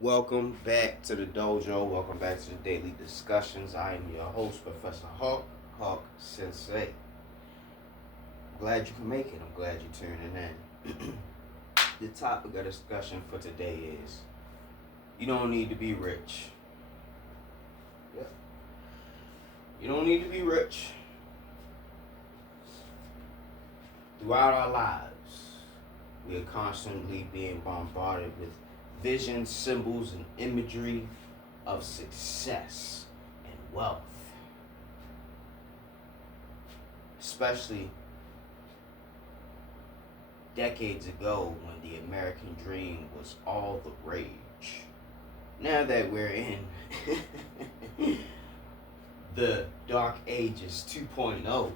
Welcome back to the dojo. Welcome back to the daily discussions. I am your host, Professor Hawk Sensei. Glad you can make it. I'm glad you're tuning in. The topic of discussion for today is you don't need to be rich. Yep. You don't need to be rich. Throughout our lives, we are constantly being bombarded with visions, symbols, and imagery of success and wealth. Especially decades ago when the American dream was all the rage. Now that we're in the dark ages 2.0,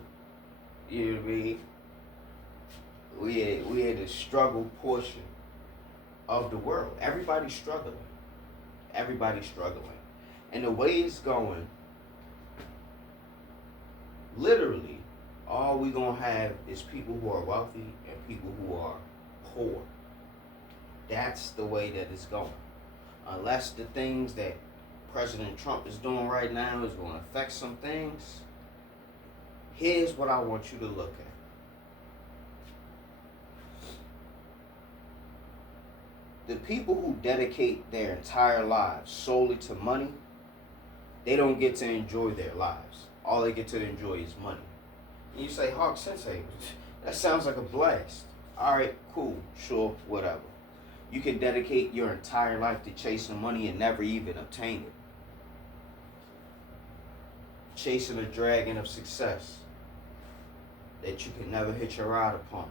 you know what I mean? We had a struggle portion of the world. Everybody's struggling. Everybody's struggling. And the way it's going, literally, all we gonna have is people who are wealthy and people who are poor. That's the way that it's going. Unless the things that President Trump is doing right now is going to affect some things, here's what I want you to look at. The people who dedicate their entire lives solely to money, they don't get to enjoy their lives. All they get to enjoy is money. And you say, Hawk Sensei, that sounds like a blast. All right, cool, sure, whatever. You can dedicate your entire life to chasing money and never even obtain it. Chasing a dragon of success that you can never hitch your ride upon.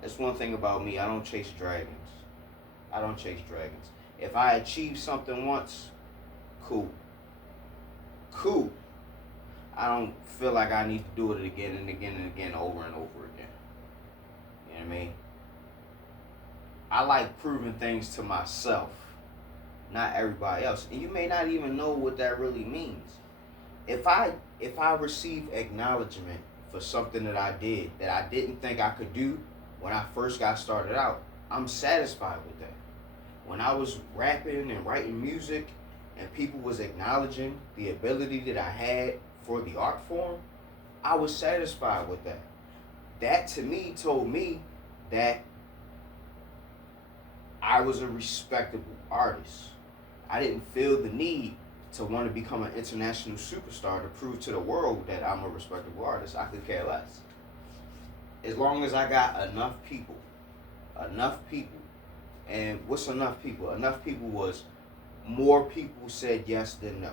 That's one thing about me. I don't chase dragons. I don't chase dragons. If I achieve something once, cool. Cool. I don't feel like I need to do it again and again and again, over and over again. You know what I mean? I like proving things to myself, not everybody else. And you may not even know what that really means. If I receive acknowledgement for something that I did that I didn't think I could do when I first got started out, I'm satisfied with that. When I was rapping and writing music and people was acknowledging the ability that I had for the art form, I was satisfied with that. That to me told me that I was a respectable artist. I didn't feel the need to want to become an international superstar to prove to the world that I'm a respectable artist. I could care less. As long as I got enough people. And what's enough people? Enough people was more people said yes than no.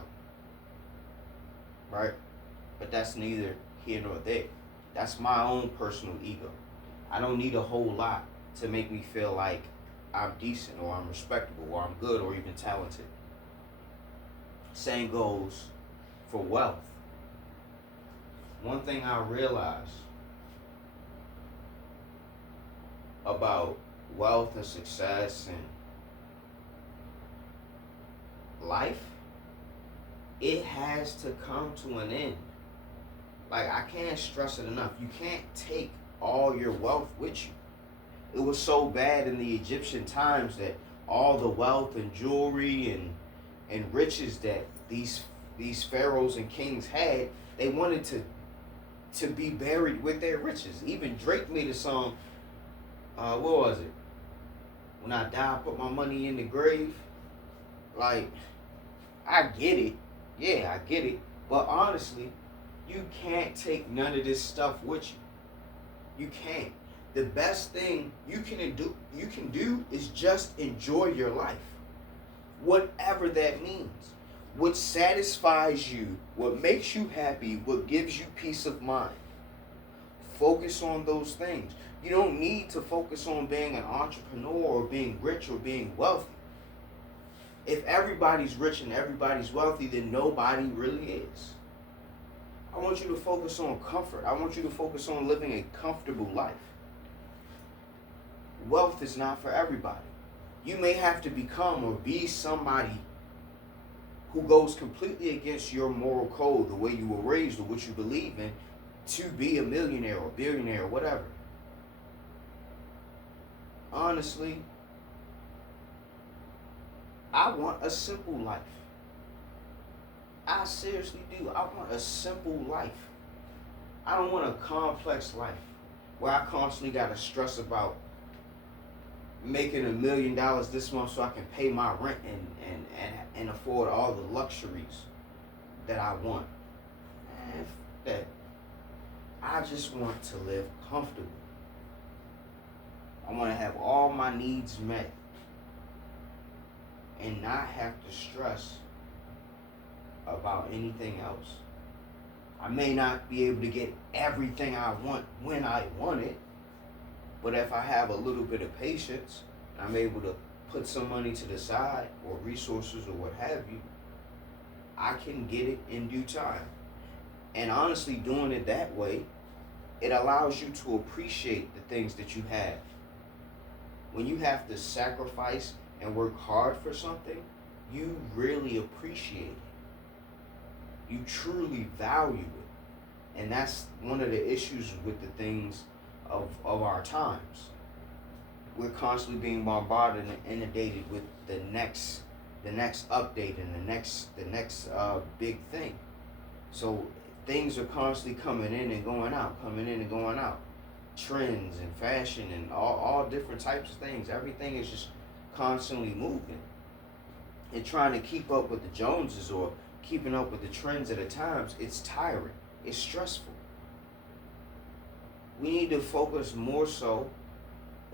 Right? But that's neither here nor there. That's my own personal ego. I don't need a whole lot to make me feel like I'm decent or I'm respectable or I'm good or even talented. Same goes for wealth. One thing I realized about wealth and success and life, it has to come to an end. Like, I can't stress it enough. You can't take all your wealth with you. It was so bad in the Egyptian times that all the wealth and jewelry and riches that these pharaohs and kings had, they wanted to be buried with their riches. Even Drake made a song, what was it? When I die, I put my money in the grave. Like, I get it. Yeah, I get it. But honestly, you can't take none of this stuff with you. You can't. The best thing you can do is just enjoy your life. Whatever that means. What satisfies you, what makes you happy, what gives you peace of mind. Focus on those things. You don't need to focus on being an entrepreneur or being rich or being wealthy. If everybody's rich and everybody's wealthy, then nobody really is. I want you to focus on comfort. I want you to focus on living a comfortable life. Wealth is not for everybody. You may have to become or be somebody who goes completely against your moral code, the way you were raised or what you believe in, to be a millionaire or billionaire or whatever. Honestly, I want a simple life. I seriously do. I want a simple life. I don't want a complex life where I constantly got to stress about making $1 million this month so I can pay my rent and afford all the luxuries that I want. And that I just want to live comfortable. I want to have all my needs met and not have to stress about anything else. I may not be able to get everything I want when I want it, but if I have a little bit of patience, I'm able to put some money to the side or resources or what have you, I can get it in due time. And honestly, doing it that way, it allows you to appreciate the things that you have. When you have to sacrifice and work hard for something, you really appreciate it. You truly value it. And that's one of the issues with the things of our times. We're constantly being bombarded and inundated with the next update and the next big thing. So things are constantly coming in and going out, coming in and going out. Trends and fashion and all different types of things. Everything is just constantly moving. And trying to keep up with the Joneses or keeping up with the trends at the times, it's tiring. It's stressful. We need to focus more so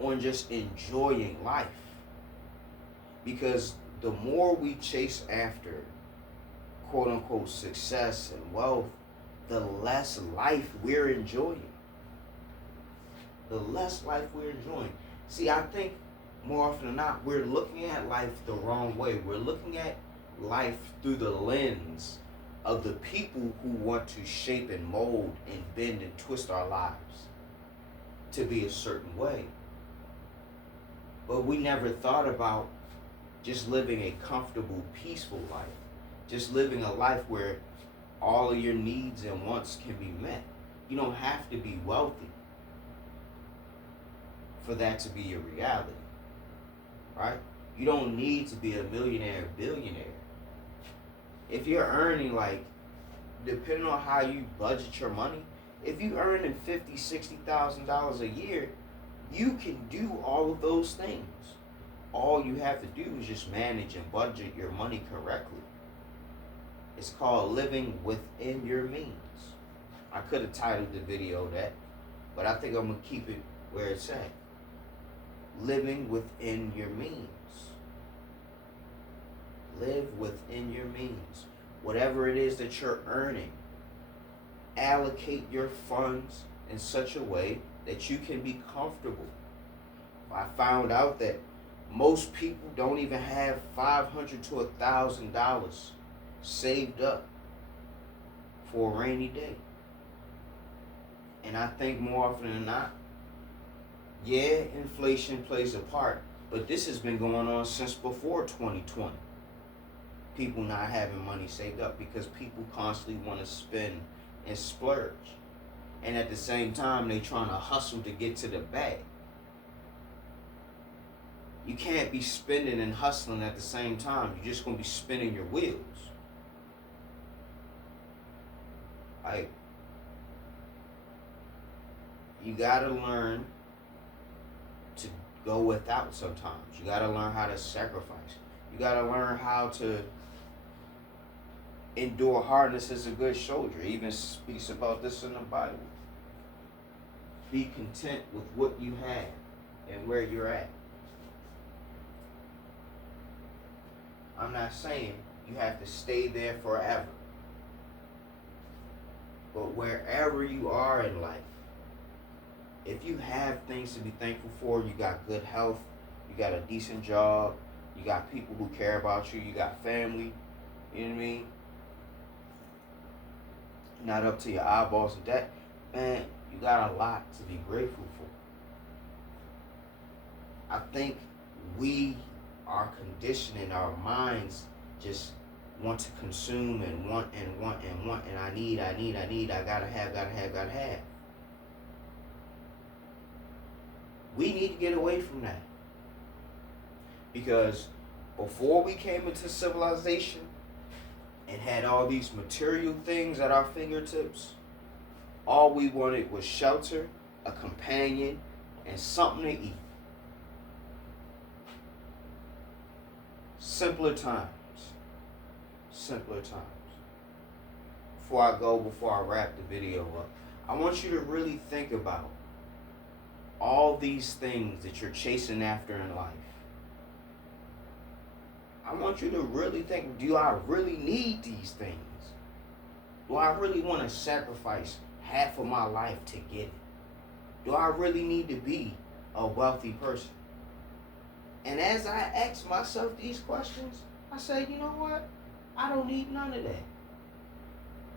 on just enjoying life. Because the more we chase after quote unquote success and wealth, the less life we're enjoying. The less life we're enjoying. See, I think more often than not, we're looking at life the wrong way. We're looking at life through the lens of the people who want to shape and mold and bend and twist our lives to be a certain way. But we never thought about just living a comfortable, peaceful life. Just living a life where all of your needs and wants can be met. You don't have to be wealthy for that to be your reality, right? You don't need to be a millionaire, billionaire. If you're earning, like, depending on how you budget your money, if you're earning $50,000, $60,000 a year, you can do all of those things. All you have to do is just manage and budget your money correctly. It's called living within your means. I could have titled the video that, but I think I'm going to keep it where it's at. Living within your means. Live within your means. Whatever it is that you're earning, allocate your funds in such a way that you can be comfortable. I found out that most people don't even have $500 to $1,000 saved up for a rainy day. And I think more often than not, yeah, inflation plays a part, but this has been going on since before 2020. People not having money saved up because people constantly want to spend and splurge. And at the same time, they trying to hustle to get to the bag. You can't be spending and hustling at the same time. You're just going to be spinning your wheels. Like, you got to learn to go without sometimes. You got to learn how to sacrifice. You got to learn how to endure hardness as a good soldier. It even speaks about this in the Bible. Be content with what you have and where you're at. I'm not saying you have to stay there forever. But wherever you are in life, if you have things to be thankful for, you got good health, you got a decent job, you got people who care about you, you got family, you know what I mean? Not up to your eyeballs in debt, man, you got a lot to be grateful for. I think we are conditioning our minds just want to consume and want and want and want, and I need, I gotta have. We need to get away from that. Because Before we came into civilization and had all these material things at our fingertips, all we wanted was shelter, a companion, and something to eat. Simpler times. Simpler times. Before I wrap the video up, I want you to really think about all these things that you're chasing after in life. I want you to really think, do I really need these things? Do I really want to sacrifice half of my life to get it? Do I really need to be a wealthy person? And as I ask myself these questions, I say, you know what? I don't need none of that.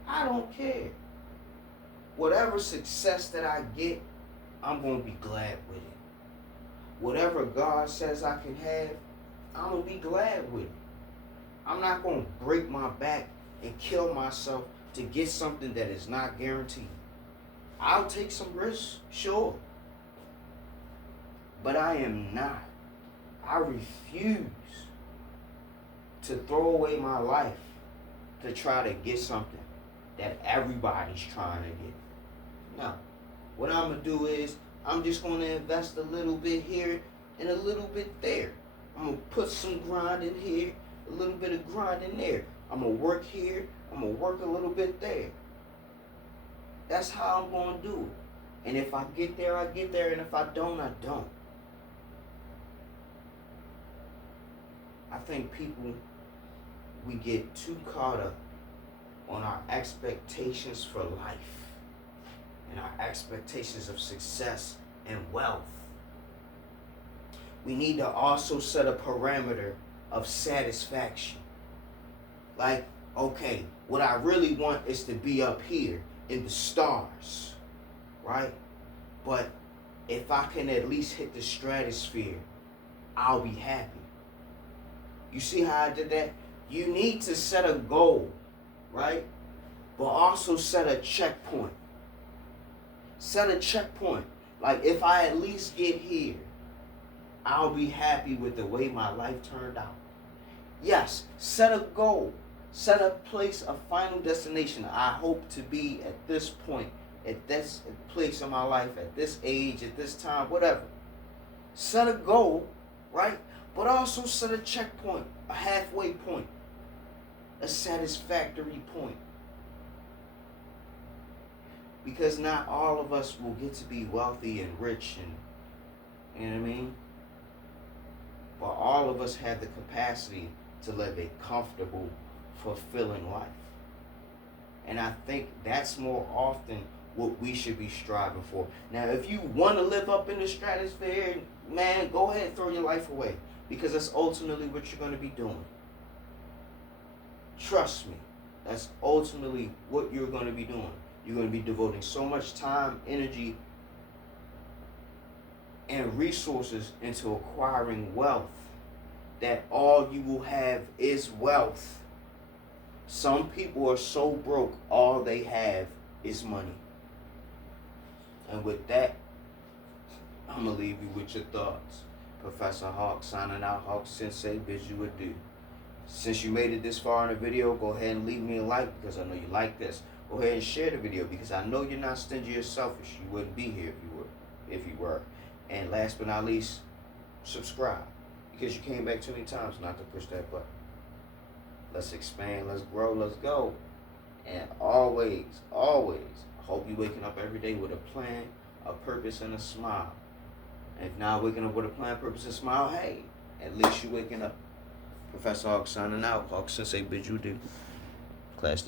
I don't care. Whatever success that I get, I'm going to be glad with it. Whatever God says I can have, I'm going to be glad with it. I'm not going to break my back and kill myself to get something that is not guaranteed. I'll take some risks, sure. But I am not. I refuse to throw away my life to try to get something that everybody's trying to get. No. What I'm going to do is I'm just going to invest a little bit here and a little bit there. I'm going to put some grind in here, a little bit of grind in there. I'm going to work here. I'm going to work a little bit there. That's how I'm going to do it. And if I get there, I get there. And if I don't, I don't. I think people, we get too caught up on our expectations for life and our expectations of success and wealth. We need to also set a parameter of satisfaction. Like, okay, what I really want is to be up here in the stars, right? But if I can at least hit the stratosphere, I'll be happy. You see how I did that? You need to set a goal, right? But also set a checkpoint. Set a checkpoint. Like, if I at least get here, I'll be happy with the way my life turned out. Yes, set a goal. Set a place, a final destination. I hope to be at this point, at this place in my life, at this age, at this time, whatever. Set a goal, right? But also set a checkpoint, a halfway point, a satisfactory point. Because not all of us will get to be wealthy and rich and, you know what I mean? But all of us have the capacity to live a comfortable, fulfilling life. And I think that's more often what we should be striving for. Now, if you want to live up in the stratosphere, man, go ahead and throw your life away. Because that's ultimately what you're going to be doing. Trust me. That's ultimately what you're going to be doing. You're going to be devoting so much time, energy, and resources into acquiring wealth that all you will have is wealth. Some people are so broke, all they have is money. And with that, I'm going to leave you with your thoughts. Professor Hawk signing out. Hawk Sensei bids you adieu. Since you made it this far in the video, go ahead and leave me a like because I know you like this. Go ahead and share the video because I know you're not stingy or selfish. You wouldn't be here if you were. And last but not least, subscribe because you came back too many times not to push that button. Let's expand, let's grow, let's go. And always, always, I hope you're waking up every day with a plan, a purpose, and a smile. And if not waking up with a plan, purpose, and smile, hey, at least you're waking up. Professor Hawk signing out. Hawk Sensei bids you adieu. Class